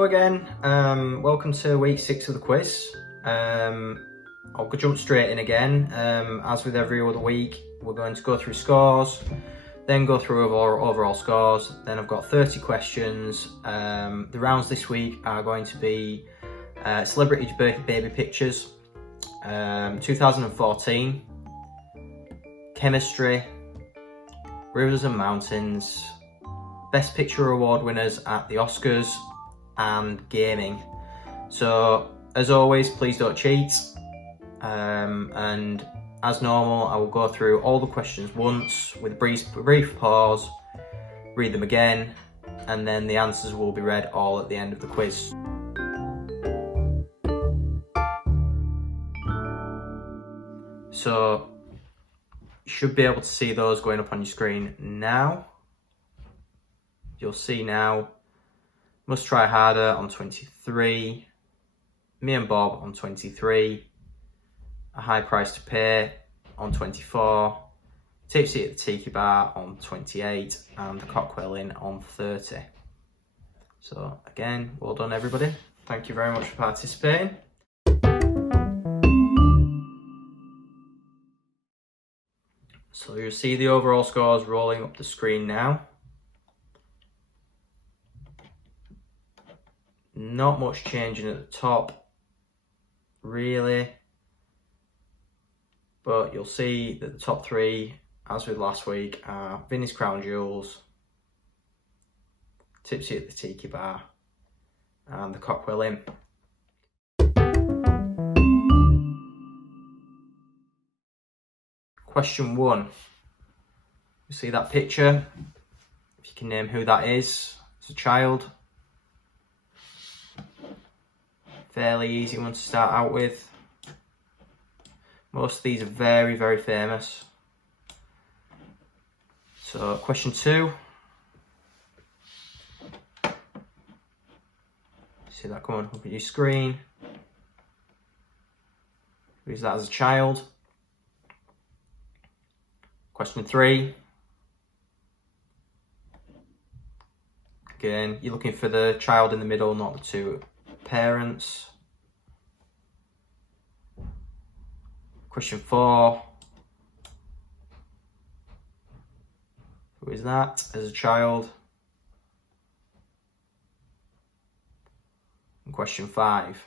Hello again, welcome to week 6 of the quiz. I'll jump straight in again. As with every other week, we're going to go through scores, then go through our overall scores. Then I've got 30 questions. The rounds this week are going to be celebrity baby pictures, 2014, chemistry, rivers and mountains, best picture award winners at the Oscars, and gaming. So as always, please don't cheat, and as normal I will go through all the questions once with a brief pause, read them again, and then the answers will be read all at the end of the quiz. So you should be able to see those going up on your screen now. You'll see now, must try harder on 23, me and Bob on 23, a high price to pay on 24, tipsy at the tiki bar on 28, and the cockwelling on 30. So again, well done everybody. Thank you very much for participating. So you'll see the overall scores rolling up the screen now. Not much changing at the top, really, but you'll see that the top three, as with last week, are Vinnie's Crown Jewels, Tipsy at the Tiki Bar, and the Cockwell Inn. Question 1. You see that picture? If you can name who that is as a child. Fairly easy one to start out with. Most of these are very, very famous. So question 2. See that coming up on your screen. Who's that as a child? Question 3. Again, you're looking for the child in the middle, not the two parents. Question 4. Who is that as a child? And question 5.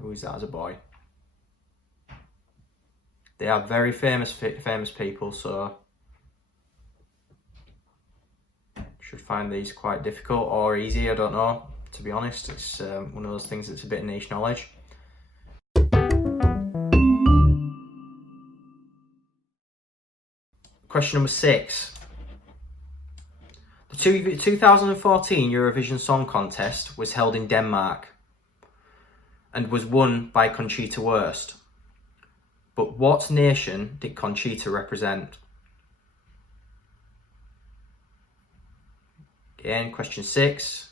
Who is that as a boy? They are very famous people, so should find these quite difficult or easy, I don't know. To be honest, it's one of those things that's a bit of niche knowledge. Question number 6. The 2014 Eurovision Song Contest was held in Denmark and was won by Conchita Wurst. But what nation did Conchita represent? Again, question 6.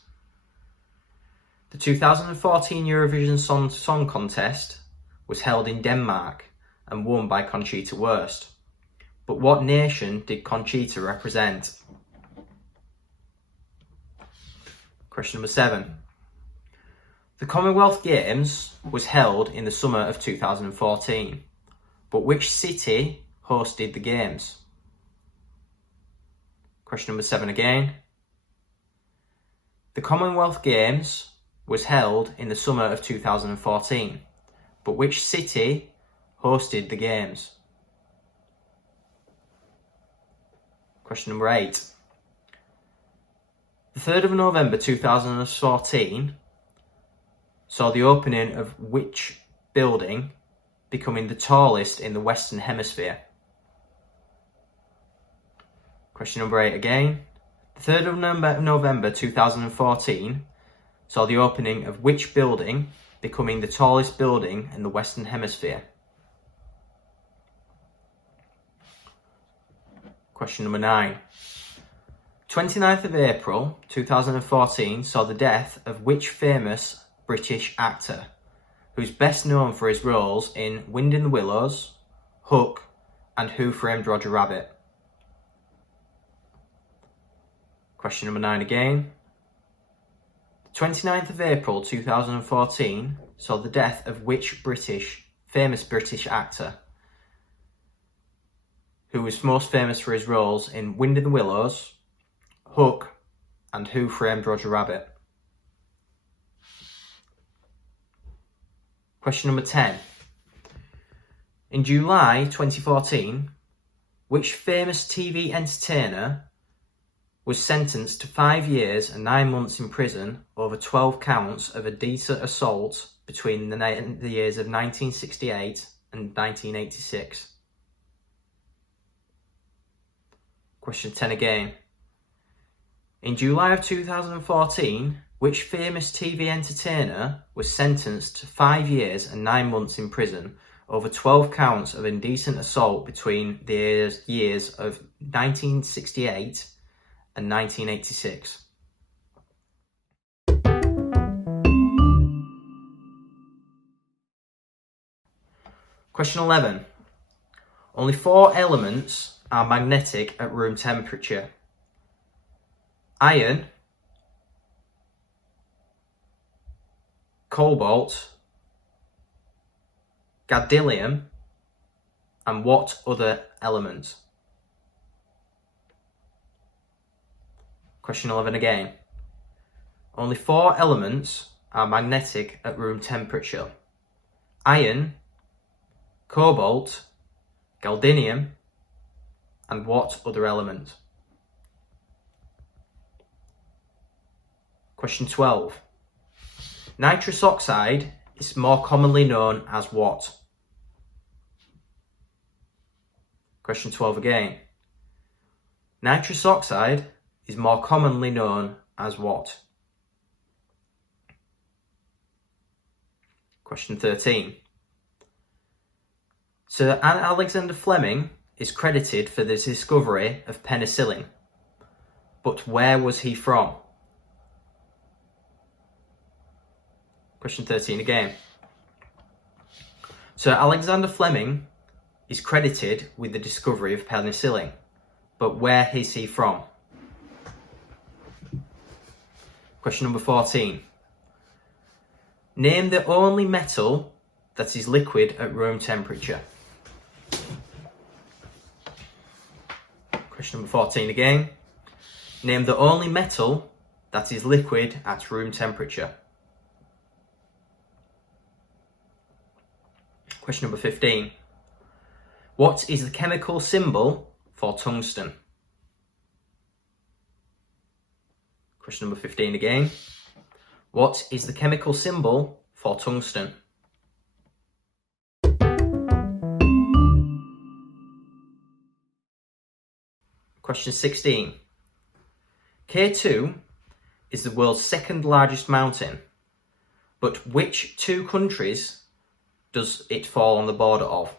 The 2014 Eurovision Song Contest was held in Denmark and won by Conchita Wurst. But what nation did Conchita represent? Question number 7. The Commonwealth Games was held in the summer of 2014, but which city hosted the Games? Question number 7 again. The Commonwealth Games was held in the summer of 2014, but which city hosted the Games? Question number 8. The 3rd of November 2014 saw the opening of which building becoming the tallest in the Western Hemisphere? Question number 8 again. The 3rd of November 2014 saw the opening of which building becoming the tallest building in the Western Hemisphere? Question number 9. 29th of April 2014 saw the death of which famous British actor, who's best known for his roles in Wind in the Willows, Hook, and Who Framed Roger Rabbit? Question number 9 again. 29th of April 2014 saw the death of which famous British actor, who was most famous for his roles in Wind in the Willows, Hook, and Who Framed Roger Rabbit? Question number 10. In July 2014, which famous TV entertainer was sentenced to 5 years and 9 months in prison over 12 counts of indecent assault between the years of 1968 and 1986? Question 10 again. In July of 2014, which famous TV entertainer was sentenced to 5 years and 9 months in prison over 12 counts of indecent assault between the years of 1968 and 1986? Question 11. Only 4 elements are magnetic at room temperature: iron, cobalt, gadolinium, and what other element? Question 11 again. Only 4 elements are magnetic at room temperature: iron, cobalt, gadolinium, and what other element? Question 12. Nitrous oxide is more commonly known as what? Question 12 again. Nitrous oxide is more commonly known as what? Question 13. Sir Alexander Fleming is credited for the discovery of penicillin, but where was he from? Question 13 again. Sir Alexander Fleming is credited with the discovery of penicillin, but where is he from? Question number 14. Name the only metal that is liquid at room temperature. Question number 14 again. Name the only metal that is liquid at room temperature. Question number 15. What is the chemical symbol for tungsten? Question number 15 again. What is the chemical symbol for tungsten? Question 16. K2 is the world's second largest mountain, but which 2 countries does it fall on the border of?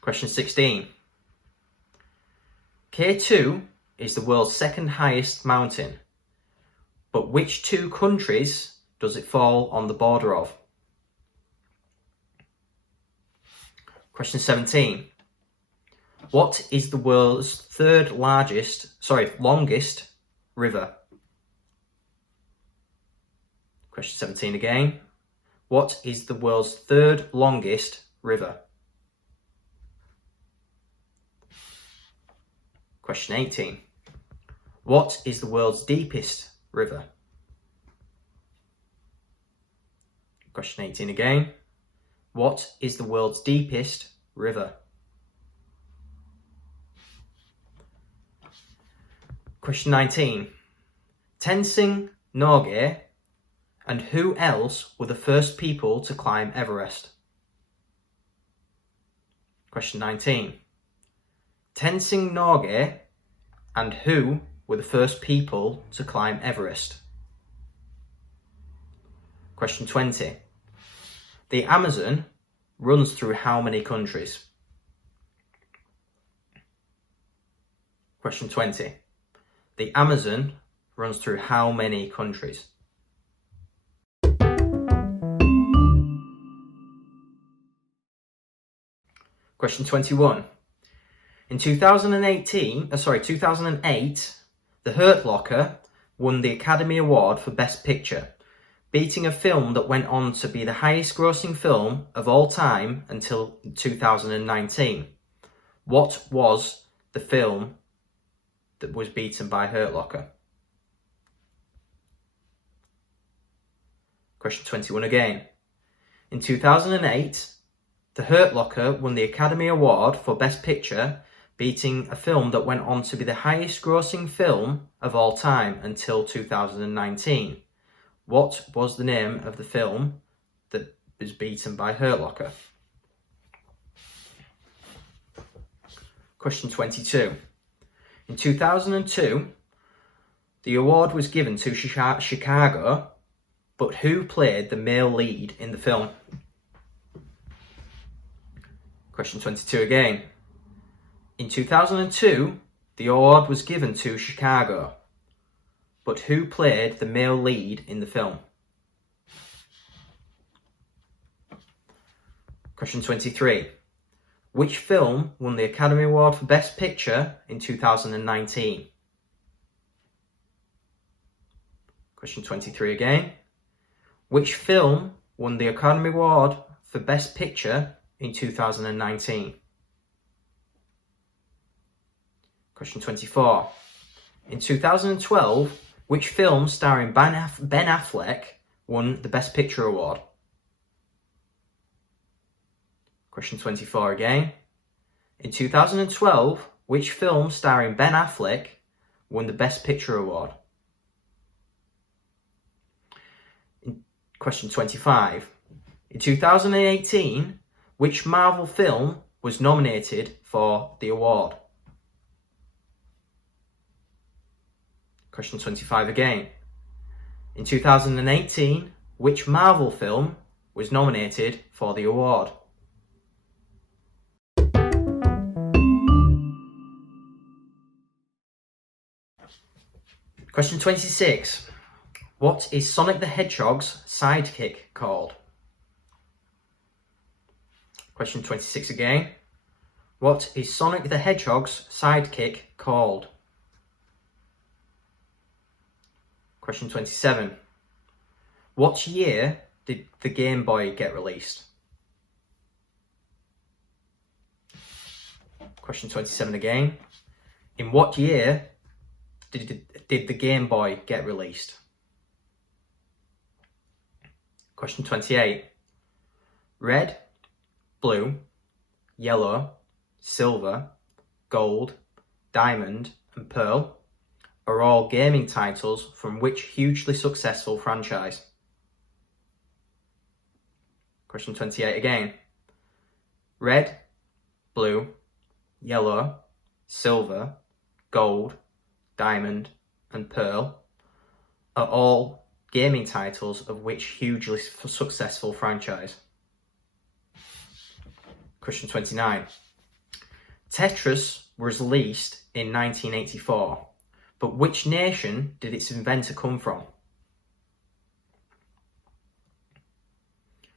Question 16. K2 is the world's second highest mountain, but which 2 countries does it fall on the border of? Question 17. What is the world's longest river? Question 17 again. What is the world's 3rd longest river? Question 18. What is the world's deepest river? Question 18 again. What is the world's deepest river? Question 19. Tenzing Norgay and who else were the first people to climb Everest? Question 19. Tenzing Norgay and who were the first people to climb Everest? Question 20. The Amazon runs through how many countries? Question 20. The Amazon runs through how many countries? Question 21. In 2008, The Hurt Locker won the Academy Award for Best Picture, beating a film that went on to be the highest grossing film of all time until 2019. What was the film that was beaten by Hurt Locker? Question 21 again. In 2008, The Hurt Locker won the Academy Award for Best Picture, beating a film that went on to be the highest grossing film of all time until 2019. What was the name of the film that was beaten by Hurt Locker? Question 22. In 2002, the award was given to Chicago, but who played the male lead in the film? Question 22 again. In 2002, the award was given to Chicago, but who played the male lead in the film? Question 23. Which film won the Academy Award for Best Picture in 2019? Question 23 again. Which film won the Academy Award for Best Picture in 2019? Question 24. In 2012, which film starring Ben Affleck won the Best Picture award? Question 24 again. In 2012, which film starring Ben Affleck won the Best Picture award? Question 25. In 2018, which Marvel film was nominated for the award? Question 25 again. In 2018, which Marvel film was nominated for the award? Question 26. What is Sonic the Hedgehog's sidekick called? Question 26 again. What is Sonic the Hedgehog's sidekick called? Question 27. What year did the Game Boy get released? Question 27 again. In what year did the Game Boy get released? Question 28. Red, blue, yellow, silver, gold, diamond, and pearl are all gaming titles from which hugely successful franchise? Question 28 again. Red, blue, yellow, silver, gold, diamond, and pearl are all gaming titles of which hugely successful franchise? Question 29. Tetris was released in 1984, but which nation did its inventor come from?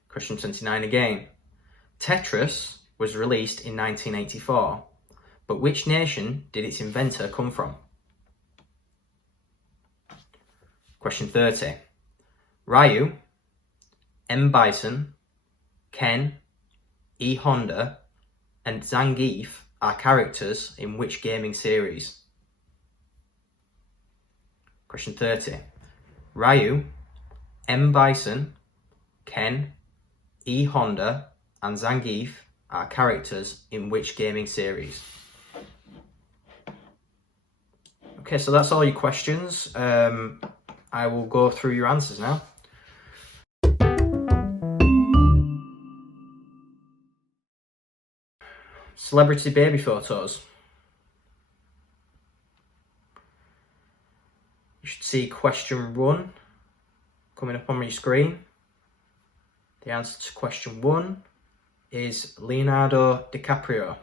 Question 29 again. Tetris was released in 1984, but which nation did its inventor come from? Question 30. Ryu, M. Bison, Ken, E. Honda, and Zangief are characters in which gaming series? Question 30. Ryu, M. Bison, Ken, E. Honda, and Zangief are characters in which gaming series? Okay, so that's all your questions. I will go through your answers now. Celebrity baby photos. You should see question 1 coming up on your screen. The answer to question 1 is Leonardo DiCaprio.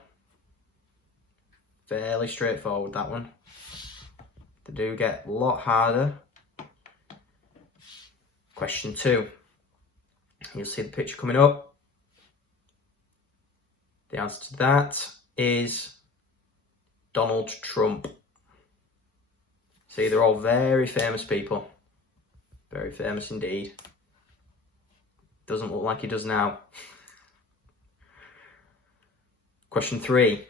Fairly straightforward, that one. They do get a lot harder. Question 2. You'll see the picture coming up. The answer to that is Donald Trump. See, they're all very famous people. Very famous indeed. Doesn't look like he does now. Question 3.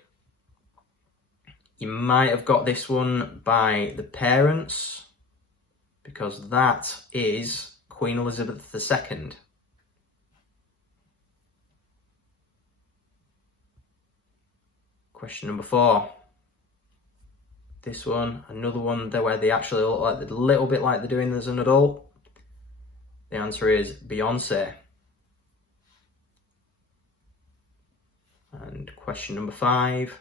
You might have got this one by the parents, because that is Queen Elizabeth II. Question number 4. This one, another one there where they actually look like a little bit like they're doing as an adult. The answer is Beyonce. And question number 5.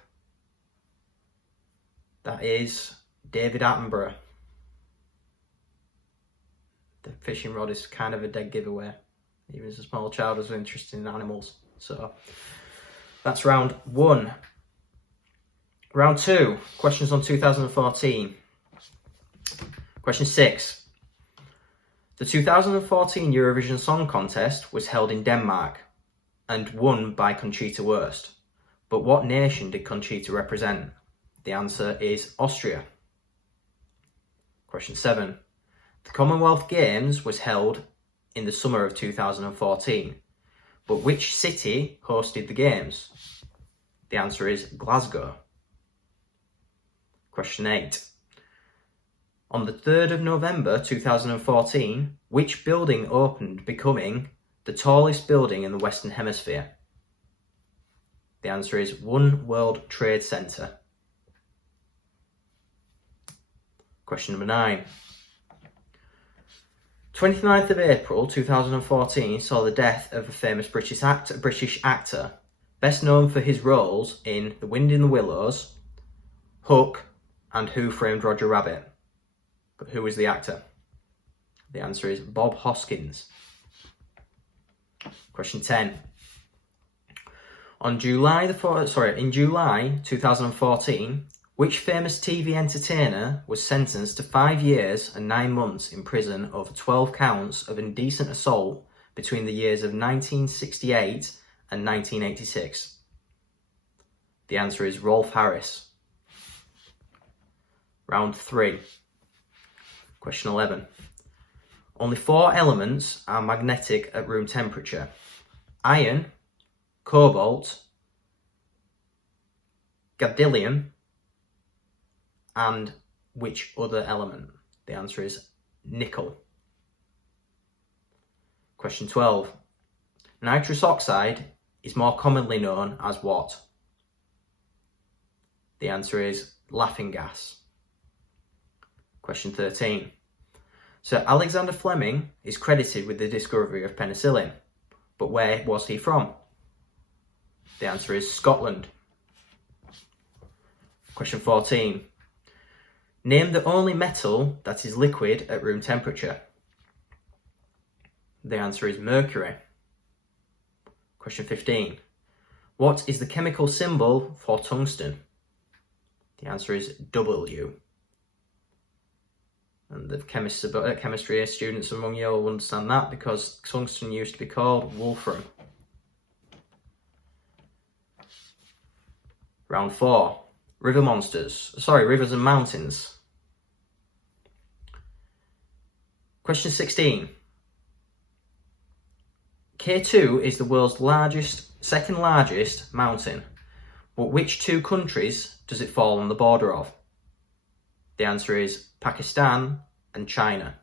That is David Attenborough. The fishing rod is kind of a dead giveaway. Even as a small child, I was interested in animals. So that's round 1. Round 2, questions on 2014. Question 6. The 2014 Eurovision Song Contest was held in Denmark and won by Conchita Wurst. But what nation did Conchita represent? The answer is Austria. Question 7. The Commonwealth Games was held in the summer of 2014. But which city hosted the Games? The answer is Glasgow. Question 8. On the 3rd of November 2014, which building opened, becoming the tallest building in the Western Hemisphere? The answer is One World Trade Center. Question number 9. 29th of April 2014 saw the death of a famous British actor, best known for his roles in The Wind in the Willows, Hook, and Who Framed Roger Rabbit. But who was the actor? The answer is Bob Hoskins. Question 10. In July 2014, which famous TV entertainer was sentenced to 5 years and 9 months in prison over 12 counts of indecent assault between the years of 1968 and 1986? The answer is Rolf Harris. Round 3. Question 11. Only 4 elements are magnetic at room temperature: iron, cobalt, gadolinium, and which other element? The answer is nickel. Question 12. Nitrous oxide is more commonly known as what? The answer is laughing gas. Question 13. Sir Alexander Fleming is credited with the discovery of penicillin, but where was he from? The answer is Scotland. Question 14. Name the only metal that is liquid at room temperature. The answer is mercury. Question 15. What is the chemical symbol for tungsten? The answer is W. And the chemistry students among you will understand that, because tungsten used to be called wolfram. Round 4. Rivers and mountains. Question 16. K2 is the world's second largest mountain, but which 2 countries does it fall on the border of? The answer is Pakistan and China.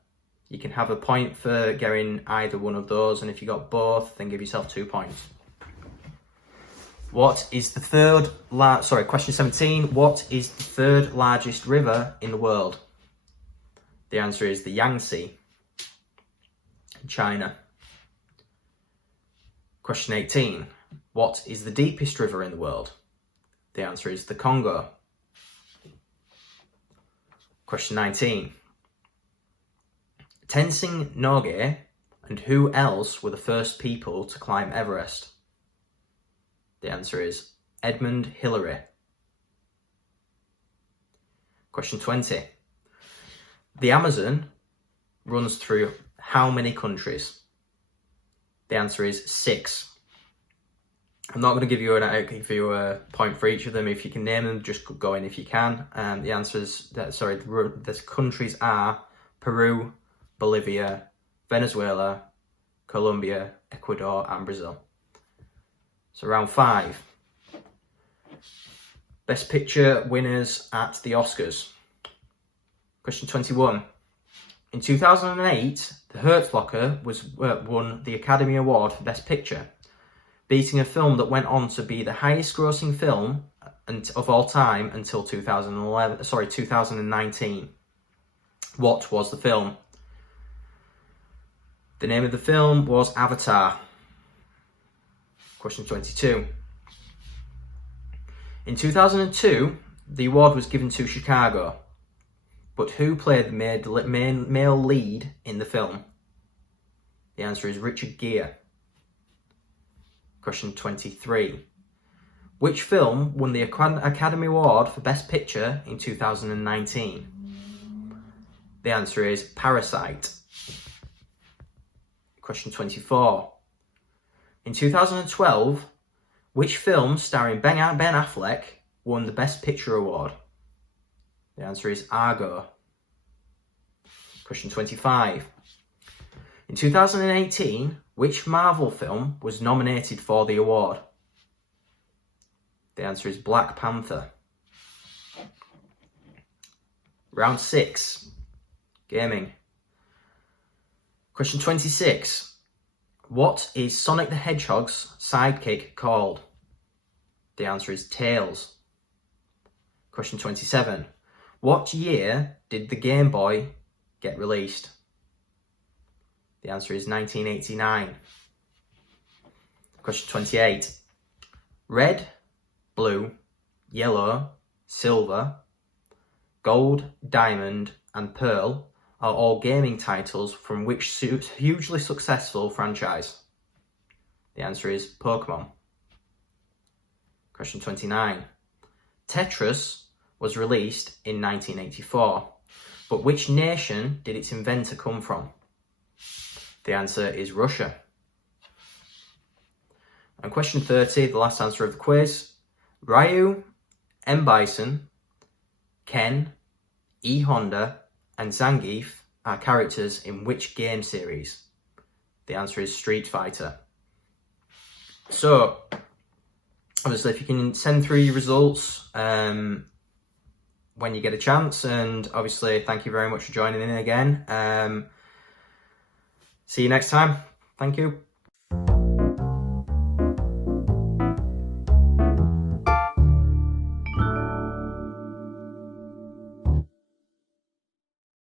You can have a point for getting either one of those, and if you got both, then give yourself 2 points. Question 17. What is the 3rd largest river in the world? The answer is the Yangtze, in China. Question 18. What is the deepest river in the world? The answer is the Congo. Question 19. Tenzing Norgay and who else were the first people to climb Everest? The answer is Edmund Hillary. Question 20. The Amazon runs through how many countries? The answer is 6. I'm not going to give you a point for each of them. If you can name them, just go in if you can. The answers, the countries are Peru, Bolivia, Venezuela, Colombia, Ecuador, and Brazil. So round 5. Best Picture winners at the Oscars. Question 21. In 2008, The Hurt Locker won the Academy Award for Best Picture, beating a film that went on to be the highest grossing film of all time until 2019. What was the film? The name of the film was Avatar. Question 22. In 2002, the award was given to Chicago, but who played the male lead in the film? The answer is Richard Gere. Question 23. Which film won the Academy Award for Best Picture in 2019? The answer is Parasite. Question 24. In 2012, which film starring Ben Affleck won the Best Picture award? The answer is Argo. Question 25. In 2018, which Marvel film was nominated for the award? The answer is Black Panther. Round 6. Gaming. Question 26. What is Sonic the Hedgehog's sidekick called? The answer is Tails. Question 27. What year did the Game Boy get released? The answer is 1989. Question 28. Red, blue, yellow, silver, gold, diamond, and pearl are all gaming titles from which hugely successful franchise? The answer is Pokemon. Question 29. Tetris was released in 1984, but which nation did its inventor come from? The answer is Russia. And question 30, the last answer of the quiz. Ryu, M. Bison, Ken, E. Honda, and Zangief are characters in which game series? The answer is Street Fighter. So, obviously, if you can send through your results when you get a chance, and obviously, thank you very much for joining in again. See you next time. Thank you.